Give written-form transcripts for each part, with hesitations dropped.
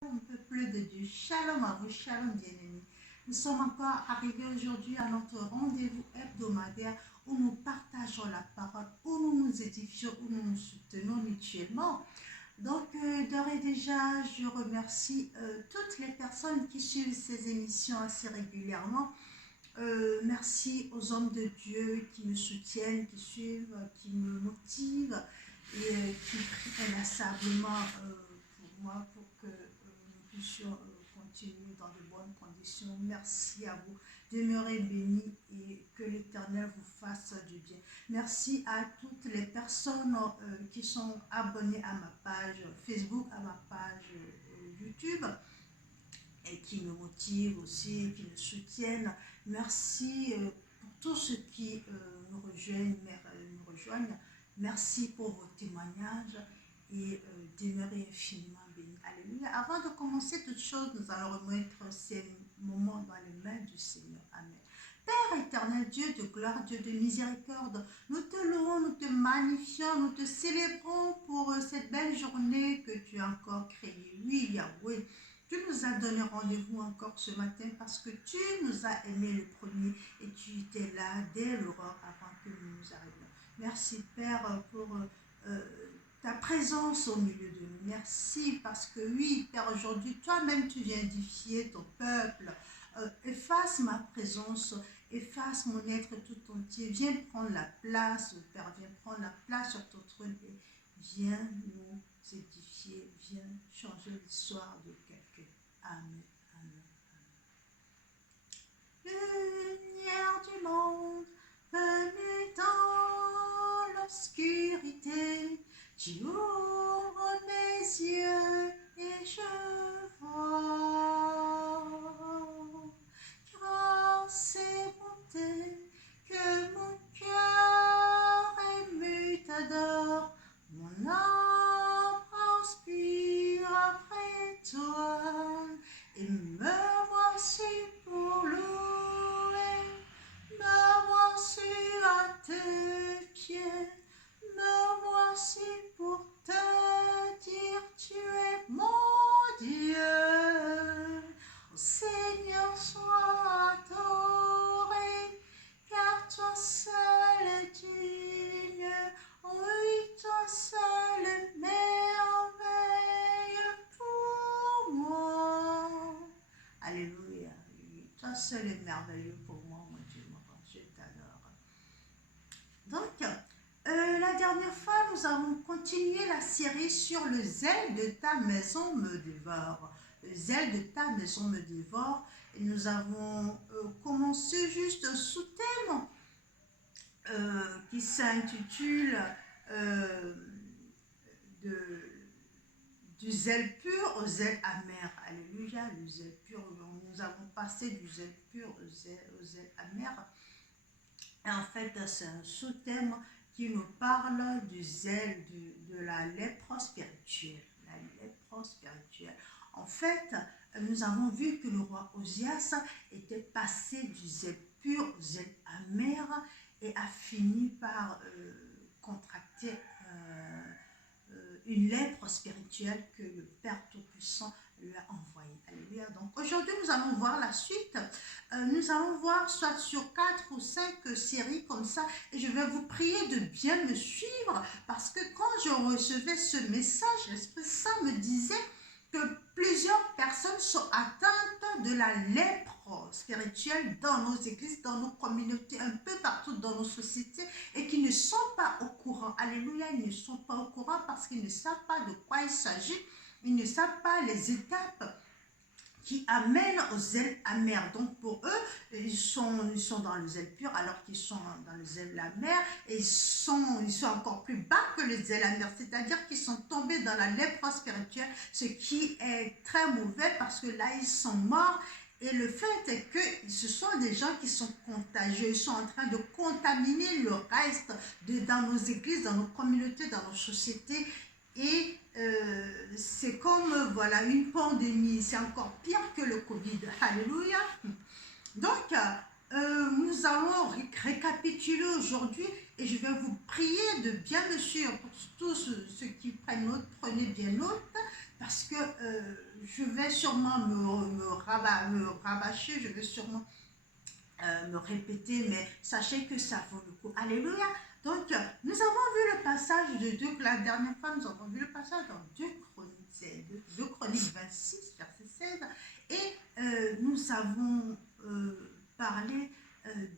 Peuple de Dieu, shalom à vous, shalom bien-aimés. Nous sommes encore arrivés aujourd'hui à notre rendez-vous hebdomadaire où nous partageons la parole, où nous nous édifions, où nous nous soutenons mutuellement. Donc, d'ores et déjà, je remercie toutes les personnes qui suivent ces émissions assez régulièrement. Merci aux hommes de Dieu qui me soutiennent, qui suivent, qui me motivent et qui prient inlassablement pour moi, pour que nous puissions continuer dans de bonnes conditions. Merci à vous. Demeurez bénis et que l'Éternel vous fasse du bien. Merci à toutes les personnes qui sont abonnées à ma page Facebook, à ma page YouTube et qui me motivent aussi, qui me soutiennent. Merci pour tous ceux qui nous rejoignent. Merci pour vos témoignages et demeurez infiniment bénis. Alléluia. Avant de commencer toute chose, nous allons remettre ces moments dans les mains du Seigneur. Amen. Père éternel, Dieu de gloire, Dieu de miséricorde, nous te louons, nous te magnifions, nous te célébrons pour cette belle journée que tu as encore créée. Oui, Yahweh. Tu nous as donné rendez-vous encore ce matin parce que tu nous as aimés le premier et tu étais là dès l'aurore avant que nous nous arrivions. Merci Père pour ta présence au milieu de nous. Merci parce que oui Père, aujourd'hui toi-même tu viens édifier ton peuple. Efface ma présence, efface mon être tout entier. Viens prendre la place, Père, viens prendre la place sur ton trône et viens nous édifier, viens changer l'histoire de quelqu'un. Amen. Amen. Lumière du monde, venue dans l'obscurité, tu ouvres mes yeux et je vois. Grâce et bonté, que mon cœur ému t'adore, mon âme inspire après toi, et me voici pour louer, me voici à tes pieds, me voici pour te dire tu es mon Dieu. Ô Seigneur, sois adoré, car toi seul es digne. Oui, toi seul est merveille pour moi. Alléluia. Oui, toi seul est merveilleux pour moi, mon Dieu, mon roi, je t'adore. Donc, la dernière fois, nous avons continué la série sur le zèle de ta maison me dévore. Le zèle de ta maison me dévore. Et nous avons commencé juste un sous-thème qui s'intitule euh, de, du zèle pur au zèle amer. Alléluia, le zèle pur. Nous avons passé du zèle pur au zèle amer. Et en fait, c'est un sous-thème qui nous parle du zèle, de la lèpre spirituelle. La lèpre spirituelle. En fait, nous avons vu que le roi Osias était passé du zèle pur au zèle amer et a fini par contracter une lèpre spirituelle que le Père Tout-Puissant lui a envoyée. Alléluia. Donc aujourd'hui, nous allons voir la suite. Nous allons voir soit sur 4 ou 5 séries comme ça. Et je vais vous prier de bien me suivre parce que quand je recevais ce message, l'Esprit Saint me disait que plusieurs personnes sont atteintes de la lèpre spirituelle dans nos églises, dans nos communautés, un peu partout dans nos sociétés et qui ne sont pas au courant. Alléluia, ils ne sont pas au courant parce qu'ils ne savent pas de quoi il s'agit. Ils ne savent pas les étapes qui amènent au zèle amer. Donc pour eux, ils sont dans le zèle pur alors qu'ils sont dans le zèle amer et ils sont encore plus bas que le zèle amer. C'est-à-dire qu'ils sont tombés dans la lèpre spirituelle, ce qui est très mauvais parce que là, ils sont morts. Et le fait est que ce sont des gens qui sont contagieux, ils sont en train de contaminer le reste dans nos églises, dans nos communautés, dans nos sociétés. Et c'est comme voilà une pandémie, c'est encore pire que le Covid. Alléluia. Donc, nous allons récapituler aujourd'hui et je vais vous prier de bien me suivre pour tous ceux qui prennent note, prenez bien note. parce que je vais sûrement me rabâcher, je vais sûrement me répéter, mais sachez que ça vaut le coup. Alléluia. Donc, nous avons vu le passage de 2, la dernière fois, nous avons vu le passage dans 2 Chroniques 26, verset 16, et nous avons parlé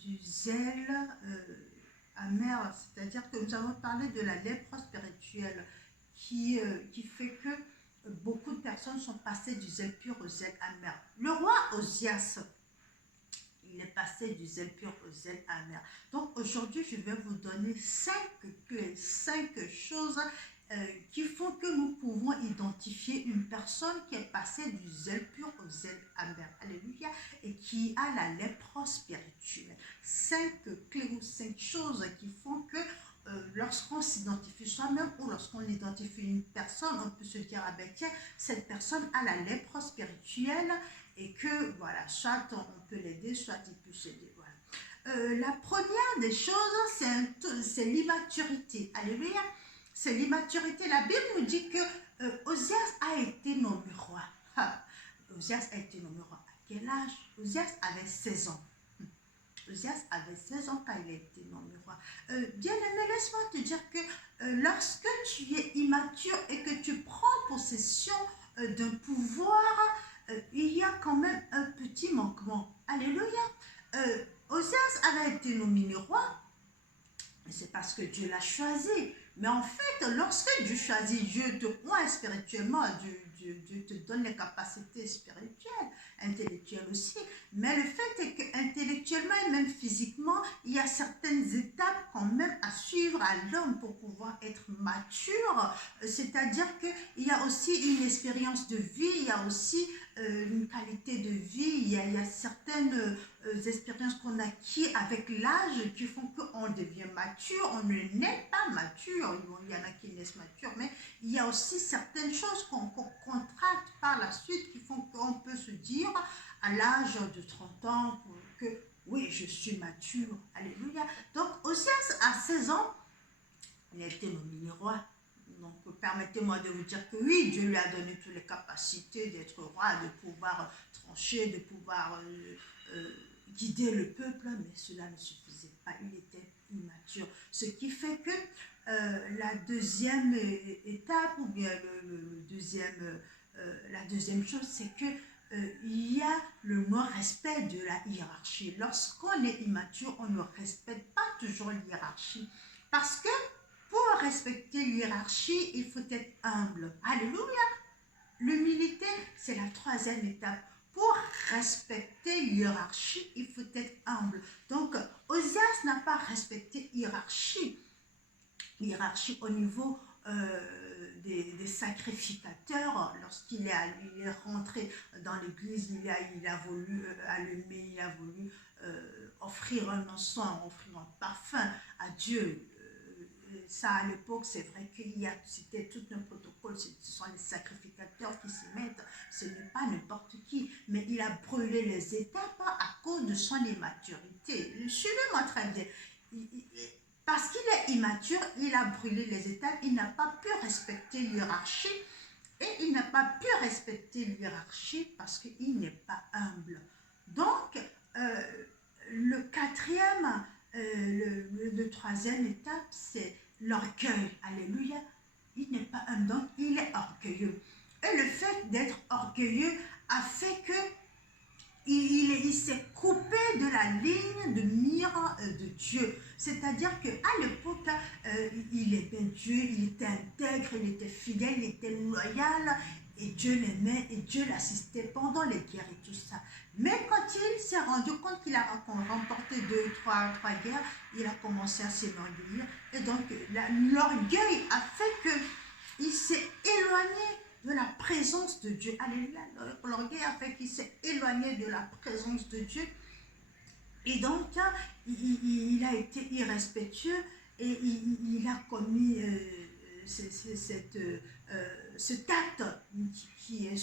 du zèle amer, c'est-à-dire que nous avons parlé de la lèpre spirituelle qui fait que beaucoup de personnes sont passées du zèle pur au zèle amer. Le roi Osias, il est passé du zèle pur au zèle amer. Donc aujourd'hui, je vais vous donner 5 choses qui font que nous pouvons identifier une personne qui est passée du zèle pur au zèle amer. Alléluia. Et qui a la lèpre spirituelle. 5 clés ou 5 choses qui font que lorsqu'on s'identifie soi-même ou lorsqu'on identifie une personne, on peut se dire, ah ben tiens, cette personne a la lèpre spirituelle et que, voilà, soit on peut l'aider, soit il peut s'aider. Voilà. La première des choses, c'est l'immaturité. Alléluia. C'est l'immaturité. La Bible nous dit que Osias a été nommé roi. Osias a été nommé roi. À quel âge? Osias avait 16 ans. Osias avait 16 ans quand il a été nommé roi. Bien-aimé, laisse-moi te dire que lorsque tu es immature et que tu prends possession d'un pouvoir, il y a quand même un petit manquement. Alléluia. Osias avait été nommé roi, mais c'est parce que Dieu l'a choisi. Mais en fait, lorsque Dieu choisit, Dieu te oint spirituellement, Dieu te donne les capacités spirituelles, intellectuelles aussi. Mais le fait est qu'intellectuellement et même physiquement, il y a certaines étapes quand même à suivre à l'homme pour pouvoir être mature. C'est-à-dire qu'il y a aussi une expérience de vie, il y a aussi une qualité de vie, il y a certaines expériences qu'on acquiert avec l'âge qui font qu'on devient mature. On ne naît pas mature, il y en a qui naissent matures, mais il y a aussi certaines choses qu'on contracte par la suite qui font qu'on peut se dire à l'âge de 30 ans que oui, je suis mature. Alléluia. Donc Osias, à 16 ans, il a été nommé roi. Donc, permettez-moi de vous dire que oui, Dieu lui a donné toutes les capacités d'être roi, de pouvoir trancher, de pouvoir guider le peuple, mais cela ne suffisait pas. Il était immature. Ce qui fait que la deuxième étape, ou bien la deuxième chose, c'est que il y a le non-respect de la hiérarchie. Lorsqu'on est immature, on ne respecte pas toujours l'hiérarchie. Parce que pour respecter l'hiérarchie, il faut être humble. Alléluia. L'humilité, c'est la troisième étape. Pour respecter l'hiérarchie, il faut être humble. Donc, Osias n'a pas respecté hiérarchie au niveau des sacrificateurs. Lorsqu'il est rentré dans l'église, il a voulu allumer, il a voulu offrir un encens, offrir un parfum à Dieu. Ça, à l'époque, c'est vrai c'était tout un protocole. Ce sont les sacrificateurs qui s'y mettent. Ce n'est pas n'importe qui. Mais il a brûlé les étapes à cause de son immaturité. Suivez-moi très bien. Parce qu'il est immature, il a brûlé les étapes. Il n'a pas pu respecter l'hiérarchie. Et il n'a pas pu respecter l'hiérarchie parce qu'il n'est pas humble. Donc, le quatrième, le troisième étape, c'est l'orgueil. Alléluia. Il n'est pas humble, donc il est orgueilleux. Et le fait d'être orgueilleux a fait que il s'est coupé de la ligne de mire de Dieu. C'est-à-dire qu'à l'époque, il aimait Dieu, il était intègre, il était fidèle, il était loyal, et Dieu l'aimait, et Dieu l'assistait pendant les guerres et tout ça. Mais quand il s'est rendu compte qu'il a remporté trois guerres, il a commencé à s'éloigner. Et donc, l'orgueil a fait qu'il s'est éloigné de la présence de Dieu. Alléluia. L'orgueil a fait qu'il s'est éloigné de la présence de Dieu. Et donc, il a été irrespectueux et il a commis cet acte qui est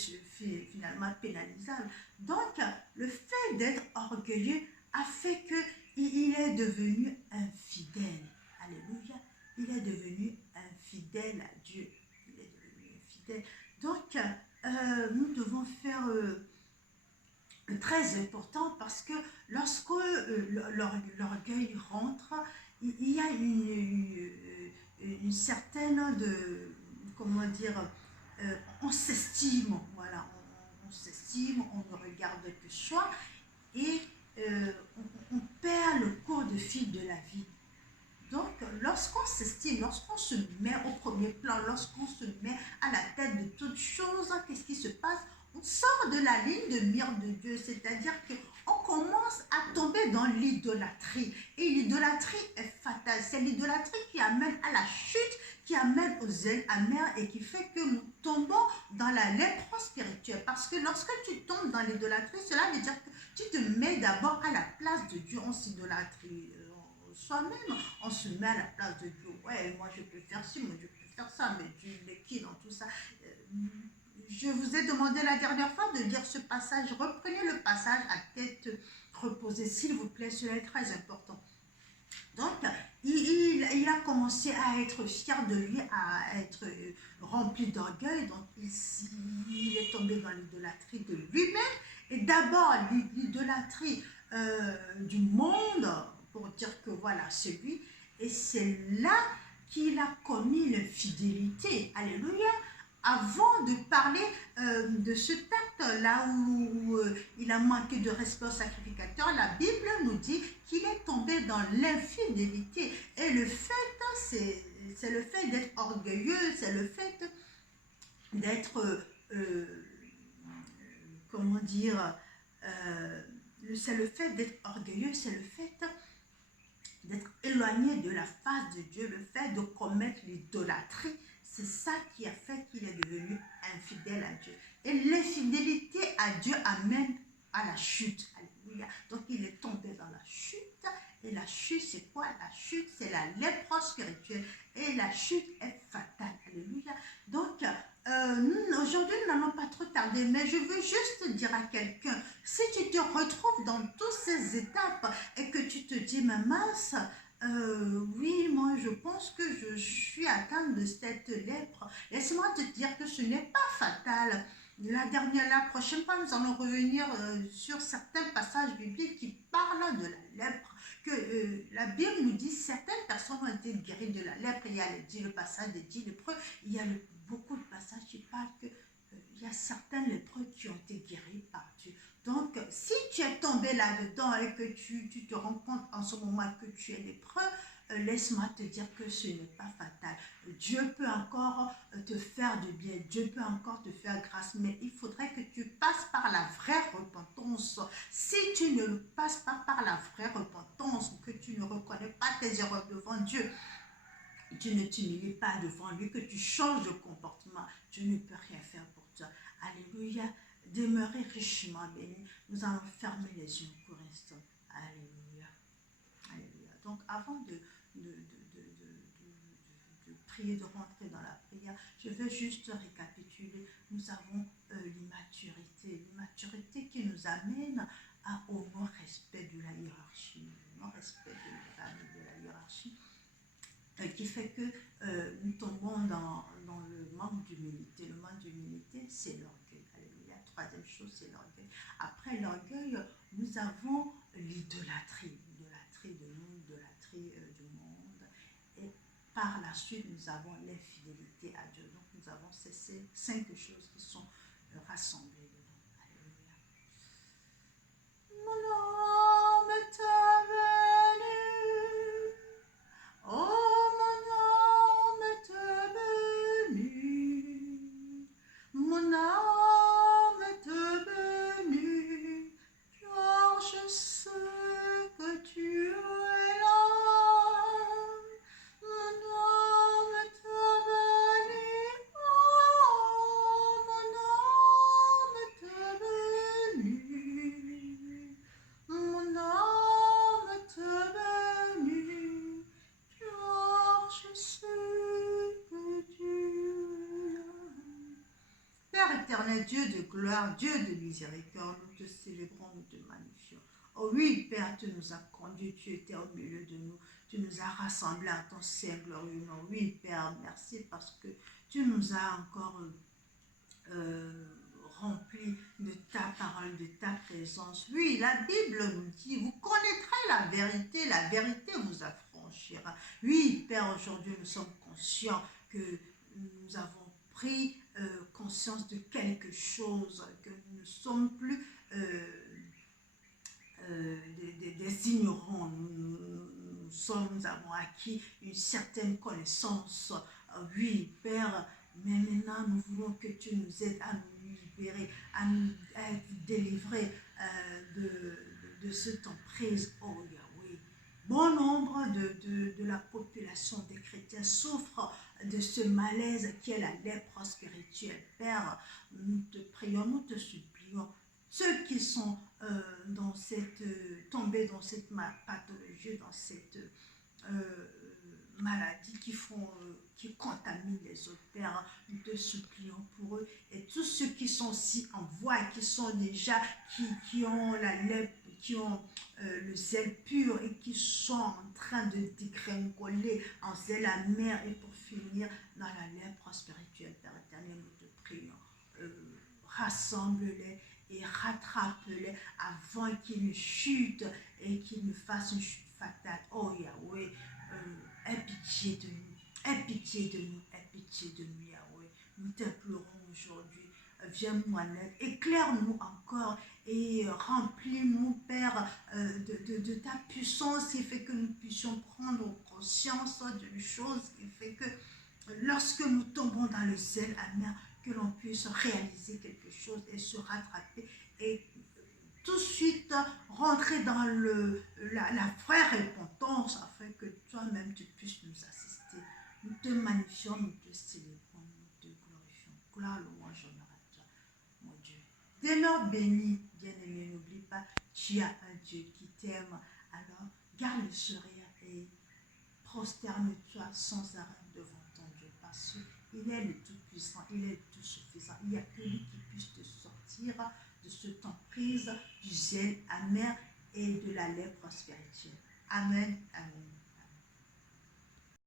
finalement pénalisable. Donc, le fait d'être orgueilleux a fait qu'il est devenu infidèle. Alléluia. Il est devenu infidèle à Dieu. Il est devenu infidèle. Donc, nous devons faire très important parce que lorsque l'orgueil rentre, il y a une certaine de, comment dire, on s'estime, voilà, on s'estime, on ne regarde que soi et on perd le cours de fil de la vie. Donc, lorsqu'on s'estime, lorsqu'on se met au premier plan, lorsqu'on se met à la tête de toutes choses, qu'est-ce qui se passe? On sort de la ligne de mire de Dieu, c'est-à-dire qu'on commence à tomber dans l'idolâtrie. Et l'idolâtrie est fatale. C'est l'idolâtrie qui amène à la chute, qui amène aux ailes amères et qui fait que nous tombons dans la lèpre spirituelle. Parce que lorsque tu tombes dans l'idolâtrie, cela veut dire que tu te mets d'abord à la place de Dieu. On s'idolâtrie soi-même, on se met à la place de Dieu. Ouais, moi je peux faire ci, moi je peux faire ça, mais Dieu il est qui dans tout ça? Je vous ai demandé la dernière fois de lire ce passage. Reprenez le passage à tête reposée, s'il vous plaît, cela est très important. Donc, il a commencé à être fier de lui, à être rempli d'orgueil. Donc, il est tombé dans l'idolâtrie de lui-même. Et d'abord, l'idolâtrie du monde, pour dire que voilà, c'est lui. Et c'est là qu'il a commis l'infidélité. Alléluia. Avant de parler de ce acte là où il a manqué de respect au sacrificateur, la Bible nous dit qu'il est tombé dans l'infidélité. Et le fait, c'est le fait d'être orgueilleux, c'est le fait d'être, comment dire, euh, c'est le fait d'être orgueilleux, c'est le fait d'être éloigné de la face de Dieu, le fait de commettre l'idolâtrie. C'est ça qui a fait qu'il est devenu infidèle à Dieu. Et l'infidélité à Dieu amène à la chute. Alléluia. Donc il est tombé dans la chute. Et la chute, c'est quoi? La chute, c'est la lèpre spirituelle. Et la chute est fatale. Alléluia. Donc, aujourd'hui, nous n'allons pas trop tarder, mais je veux juste dire à quelqu'un, si tu te retrouves dans toutes ces étapes et que tu te dis, mais mince, oui, moi je pense que je suis atteinte de cette lèpre. Laisse-moi te dire que ce n'est pas fatal. La prochaine fois, nous allons revenir sur certains passages bibliques qui parlent de la lèpre. Que la Bible nous dit certaines personnes ont été guéries de la lèpre. Il y a le passage des 10 lépreux. Il y a beaucoup de passages qui parlent que il y a certains lépreux qui ont été guéris par Dieu. Donc, si tu es tombé là-dedans et que tu te rends compte en ce moment que tu es lépreux, laisse-moi te dire que ce n'est pas fatal. Dieu peut encore te faire du bien, Dieu peut encore te faire grâce, mais il faudrait que tu passes par la vraie repentance. Si tu ne passes pas par la vraie repentance, que tu ne reconnais pas tes erreurs devant Dieu, tu ne t'humilies pas devant lui, que tu changes de comportement, Dieu ne peut rien faire pour toi. Alléluia. Demeurez richement bénis. Nous allons fermer les yeux pour l'instant. Alléluia. Alléluia. Donc, avant de prier, de rentrer dans la prière, je vais juste récapituler. Nous avons l'immaturité qui nous amène au non-respect de la hiérarchie, non-respect de la hiérarchie, qui fait que nous tombons dans le manque d'humilité. Le manque d'humilité, c'est l'orgueil. Alléluia. Troisième chose, c'est l'orgueil. Après l'orgueil, nous avons l'idolâtrie. L'idolâtrie de nous, l'idolâtrie du monde. Et par la suite, nous avons l'infidélité à Dieu. Donc, nous avons ces 5 choses qui sont rassemblées dedans. Alléluia. Mon âme est bénie. Oh, mon âme est bénie, mon âme est bénie, car je sais que tu es là. Mon âme est bénie, oh, mon âme est bénie, mon âme est bénie. Car je sais que tu es là. Père éternel, Dieu de gloire, Dieu de miséricorde, nous te célébrons, nous te magnifions. Oh oui, Père, tu nous as conduits, tu étais au milieu de nous, tu nous as rassemblés à ton sein glorieux nom. Oui, Père, merci parce que tu nous as encore rempli de ta parole, de ta présence. Oui, la Bible nous dit, vous connaîtrez la vérité vous affranchira. Oui, Père, aujourd'hui nous sommes conscients que nous avons pris conscience de quelque chose, que nous ne sommes plus des ignorants. Nous avons acquis une certaine connaissance. Oui, Père, mais maintenant nous voulons que tu nous aides à nous libérer, à être délivrés de cette emprise. Oh Yahweh. Bon nombre de la population des chrétiens souffre de ce malaise qui est la lèpre spirituelle. Père, nous te prions, nous te supplions. Ceux qui sont tombés dans cette pathologie, dans cette maladie qui contaminent les autres, Père, nous te supplions pour eux. Et tous ceux qui sont aussi en voie, qui sont déjà, qui ont la lèpre, qui ont le zèle pur et qui sont en train de dégringoler en zèle amer et pour finir dans la lèpre spirituelle, Père éternel, nous te prions. Rassemble-les et rattrape-les avant qu'ils ne chutent et qu'ils ne fassent une chute fatale. Oh Yahweh, aie pitié de nous, aie pitié de nous, aie pitié de nous, Yahweh. Nous t'implorons aujourd'hui, viens-nous en aide, éclaire-nous encore et remplis-nous, Père, de ta puissance qui fait que nous puissions prendre conscience d'une chose qui fait que lorsque nous tombons dans le zèle amer, que l'on puisse réaliser quelque chose et se rattraper et tout de suite rentrer dans la vraie repentance afin que toi-même tu puisses nous assister. Nous te magnifions, nous te célébrons, nous te glorifions. Gloire, louange, honneur à toi, mon Dieu. Demeure béni, bien-aimé, n'oublie pas, tu as un Dieu qui t'aime. Alors, garde le sourire et prosterne-toi sans arrêt devant ton Dieu parce qu'il est le Tout-Puissant, il est le Tout-Suffisant. Il n'y a que lui qui puisse te sortir de cette emprise du zèle amer et de la lèpre spirituelle. Amen, amen.